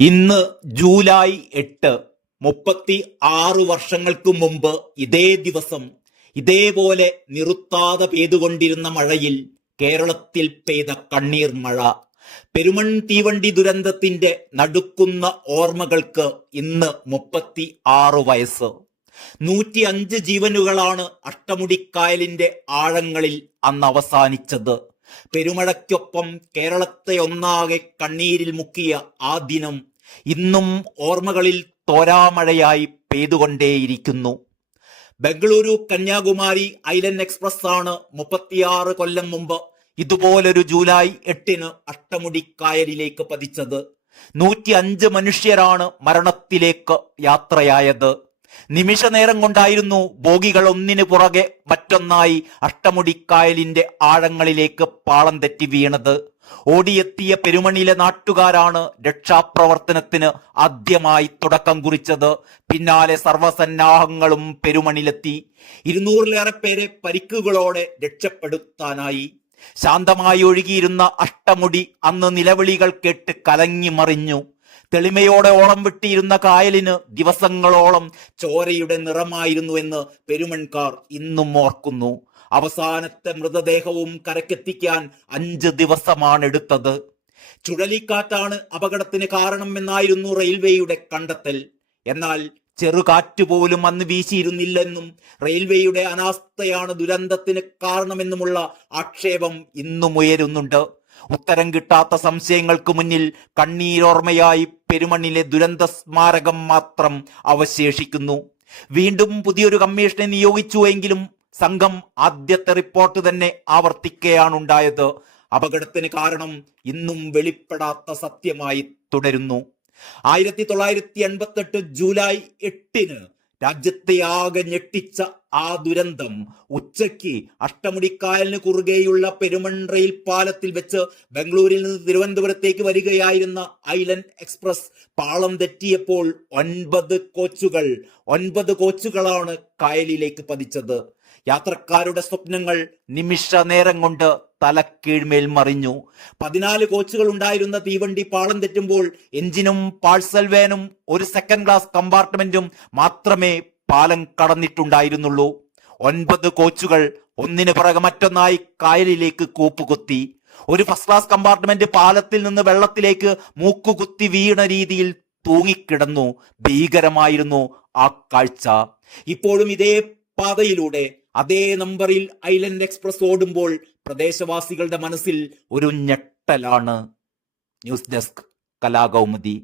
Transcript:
ഇന്ന് ജൂലൈ 8. 36 വർഷങ്ങൾക്ക് മുമ്പ് ഇതേ ദിവസം ഇതേപോലെ നിർത്താതെ പെയ്തുകൊണ്ടിരുന്ന മഴയിൽ കേരളത്തിൽ പെയ്ത കണ്ണീർ മഴ. പെരുമൺ തീവണ്ടി ദുരന്തത്തിന്റെ നടുക്കുന്ന ഓർമ്മകൾക്ക് ഇന്ന് 36 വയസ്സ്. 105 ജീവനുകളാണ് അഷ്ടമുടിക്കായലിന്റെ ആഴങ്ങളിൽ അന്ന് അവസാനിച്ചത്. പെരുമഴയ്ക്കൊപ്പം കേരളത്തെ ഒന്നാകെ കണ്ണീരിൽ മുക്കിയ ആ ദിനം ഇന്നും ഓർമ്മകളിൽ തോരാമഴയായി പെയ്തുകൊണ്ടേയിരിക്കുന്നു. ബംഗളൂരു കന്യാകുമാരി ഐലൻഡ് എക്സ്പ്രസ് ആണ് 36 കൊല്ലം മുമ്പ് ഇതുപോലൊരു ജൂലൈ 8 അഷ്ടമുടിക്കായലിലേക്ക് പതിച്ചത്. 105 മനുഷ്യരാണ് മരണത്തിലേക്ക് യാത്രയായത്. നിമിഷ നേരം കൊണ്ടായിരുന്നു ബോഗികൾ ഒന്നിനു പുറകെ മറ്റൊന്നായി അഷ്ടമുടിക്കായലിന്റെ ആഴങ്ങളിലേക്ക് പാളം തെറ്റി വീണത്. ഓടിയെത്തിയ പെരുമണിലെ നാട്ടുകാരാണ് രക്ഷാപ്രവർത്തനത്തിന് ആദ്യമായി തുടക്കം കുറിച്ചത്. പിന്നാലെ സർവസന്നാഹങ്ങളും പെരുമണിലെത്തി. 200-ലേറെ പേരെ പരിക്കുകളോടെ രക്ഷപ്പെടുത്താനായി. ശാന്തമായി ഒഴുകിയിരുന്ന അഷ്ടമുടി അന്ന് നിലവിളികൾ കേട്ട് കലങ്ങി മറിഞ്ഞു. തെളിമയോടെ ഓളം വിട്ടിരുന്ന കായലിന് ദിവസങ്ങളോളം ചോരയുടെ നിറമായിരുന്നുവെന്ന് പെരുമൺകാർ ഇന്നും ഓർക്കുന്നു. അവസാനത്തെ മൃതദേഹവും കരക്കെത്തിക്കാൻ 5 ദിവസമാണ് എടുത്തത്. ചുഴലിക്കാറ്റാണ് അപകടത്തിന് കാരണമെന്നായിരുന്നു റെയിൽവേയുടെ കണ്ടെത്തൽ. എന്നാൽ ചെറുകാറ്റ് പോലും അന്ന് വീശിയിരുന്നില്ലെന്നും റെയിൽവേയുടെ അനാസ്ഥയാണ് ദുരന്തത്തിന് കാരണമെന്നുമുള്ള ആക്ഷേപം ഇന്നും ഉയരുന്നുണ്ട്. ഉത്തരം കിട്ടാത്ത സംശയങ്ങൾക്ക് മുന്നിൽ കണ്ണീരോർമ്മയായി പെരുമണിലെ ദുരന്ത സ്മാരകം മാത്രം അവശേഷിക്കുന്നു. വീണ്ടും പുതിയൊരു കമ്മീഷനെ നിയോഗിച്ചുവെങ്കിലും സംഘം ആദ്യത്തെ റിപ്പോർട്ട് തന്നെ ആവർത്തിക്കുകയാണുണ്ടായത്. അപകടത്തിന് കാരണം ഇന്നും വെളിപ്പെടാത്ത സത്യമായി തുടരുന്നു. 1988 ജൂലൈ 8 രാജ്യത്തെ ആകെ ഞെട്ടിച്ച ആ ദുരന്തം ഉച്ചയ്ക്ക് അഷ്ടമുടിക്കായലിന് കുറുകെയുള്ള പെരുമൺ റെയിൽ പാലത്തിൽ വെച്ച് ബംഗളൂരിൽ നിന്ന് തിരുവനന്തപുരത്തേക്ക് വരികയായിരുന്ന ഐലൻഡ് എക്സ്പ്രസ് പാളം തെറ്റിയപ്പോൾ 9 കോച്ചുകളാണ് കായലിലേക്ക് പതിച്ചത്. യാത്രക്കാരുടെ സ്വപ്നങ്ങൾ നിമിഷ നേരം കൊണ്ട് തലക്കീഴ്മേൽ മറിഞ്ഞു. 14 കോച്ചുകൾ ഉണ്ടായിരുന്ന തീവണ്ടി പാളം തെറ്റുമ്പോൾ എഞ്ചിനും പാഴ്സൽ വാനും ഒരു സെക്കൻഡ് ക്ലാസ് കമ്പാർട്ട്മെന്റും മാത്രമേ പാലം കടന്നിട്ടുണ്ടായിരുന്നുള്ളൂ. 9 കോച്ചുകൾ ഒന്നിനു പുറകെ മറ്റൊന്നായി കായലിലേക്ക് കൂപ്പുകുത്തി. ഒരു ഫസ്റ്റ് ക്ലാസ് കമ്പാർട്ട്മെന്റ് പാലത്തിൽ നിന്ന് വെള്ളത്തിലേക്ക് മൂക്കുകുത്തി വീണ രീതിയിൽ തൂങ്ങിക്കിടന്നു. ഭീകരമായിരുന്നു ആ കാഴ്ച. ഇപ്പോഴും ഇതേ പാതയിലൂടെ അതേ നമ്പറിൽ ഐലൻഡ് എക്സ്പ്രസ് ഓടുമ്പോൾ പ്രദേശവാസികളുടെ മനസ്സിൽ ഒരു ഞെട്ടലാണ്. News desk, Kalakaumudi.